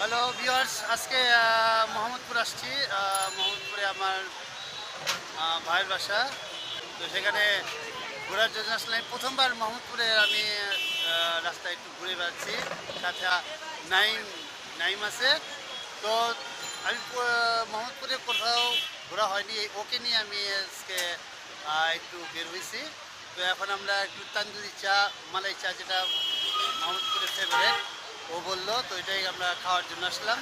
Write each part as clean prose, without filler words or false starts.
Hello viewers, আজকে মোহাম্মদপুর আসছি। মোহাম্মদপুরে আমার ভাইয়ের বাসা। তো সেখানে ঘোরার জন্য আসলে প্রথমবার মোহাম্মদপুরে আমি রাস্তায় একটু ঘুরে বেড়াচ্ছি। সাথে নাইম নাইম আছে। তো আমি মোহাম্মদপুরে কোথাও ঘোরা হয়নি, ওকে নিয়ে আমি আজকে একটু বের হয়েছি। তো এখন আমরা একটু তান্দুরি চা, মালাই চা, যেটা মোহাম্মদপুরের ফেভারেট, ও বললো, তো এটাই আমরা খাওয়ার জন্য আসলাম।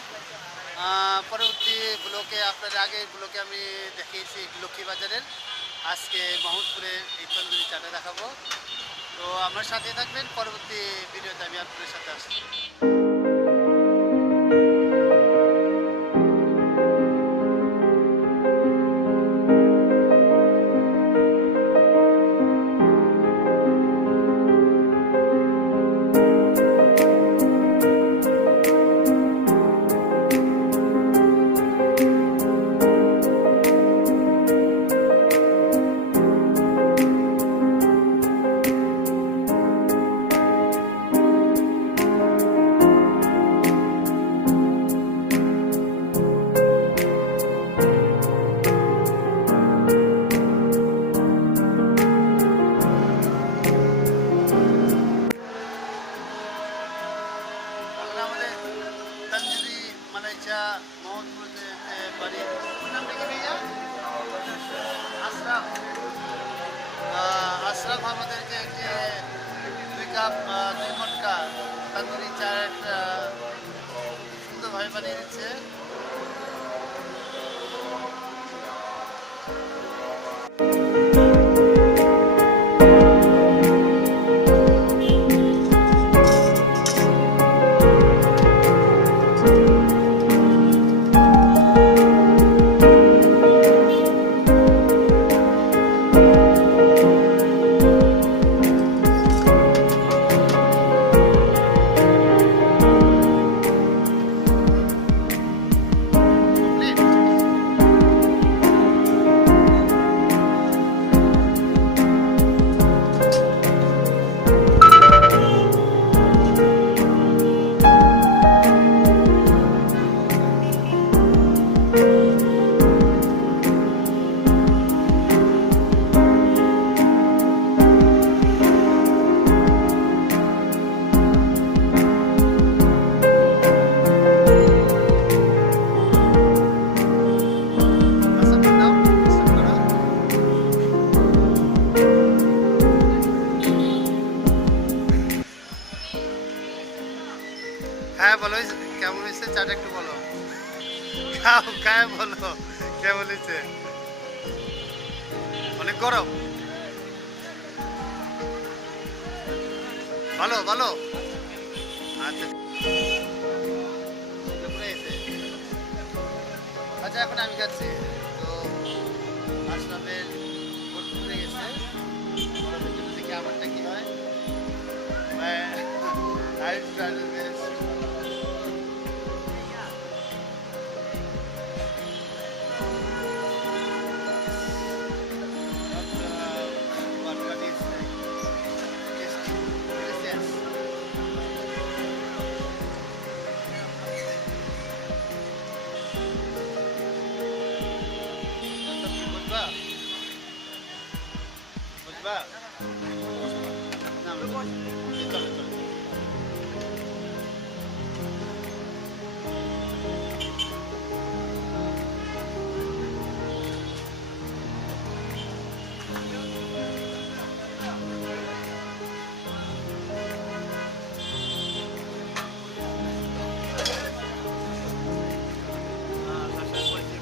পরবর্তী ব্লকে, আপনাদের আগের ব্লকে আমি দেখিয়েছি লক্ষ্মীবাজারের। আজকে মোহাম্মদপুরের এই তন্দুরি চাটা দেখাবো। তো আমার সাথে থাকবেন, পরবর্তী ভিডিওতে আমি আপনাদের সাথে আসছি। আমাদের তন্দুরি মালাই চা মোহাম্মদপুরে বাড়ি। নামটা কি ভাইয়া? আশরাফ। আশরাফ আমাদেরকে একটি 2 কাপ 2 মটকা তন্দুরি চা সুন্দরভাবে বানিয়ে দিচ্ছে। হ্যাঁ, বলো, কেমন হয়েছে চাটা একটু বলো। খাও, খায় বলো কেমন হয়েছে। অনেক গরম। ভালো ভালো। আচ্ছা আচ্ছা, এখন আমি খাচ্ছি। তো আশরাফের ভোট ঘুরে গেছে, দেখি আমারটা কি হয়। বুঝবা? না, চলো চলো।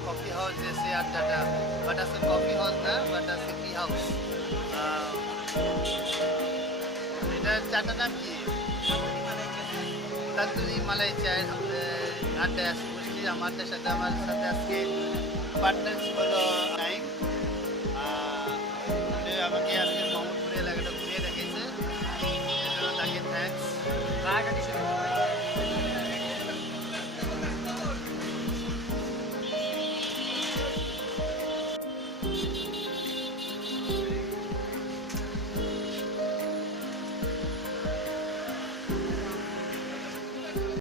কফি হাউস এসে আড্ডাটা, বাট আছে কফি হাউস না, বাট আছে টি হাউস। এটা চাটার নাম কি? তন্দুরি মালাই চায়ের আড্ডায় আসি বসছি। আমার সাথে আজকে পার্টনারশিপ হলো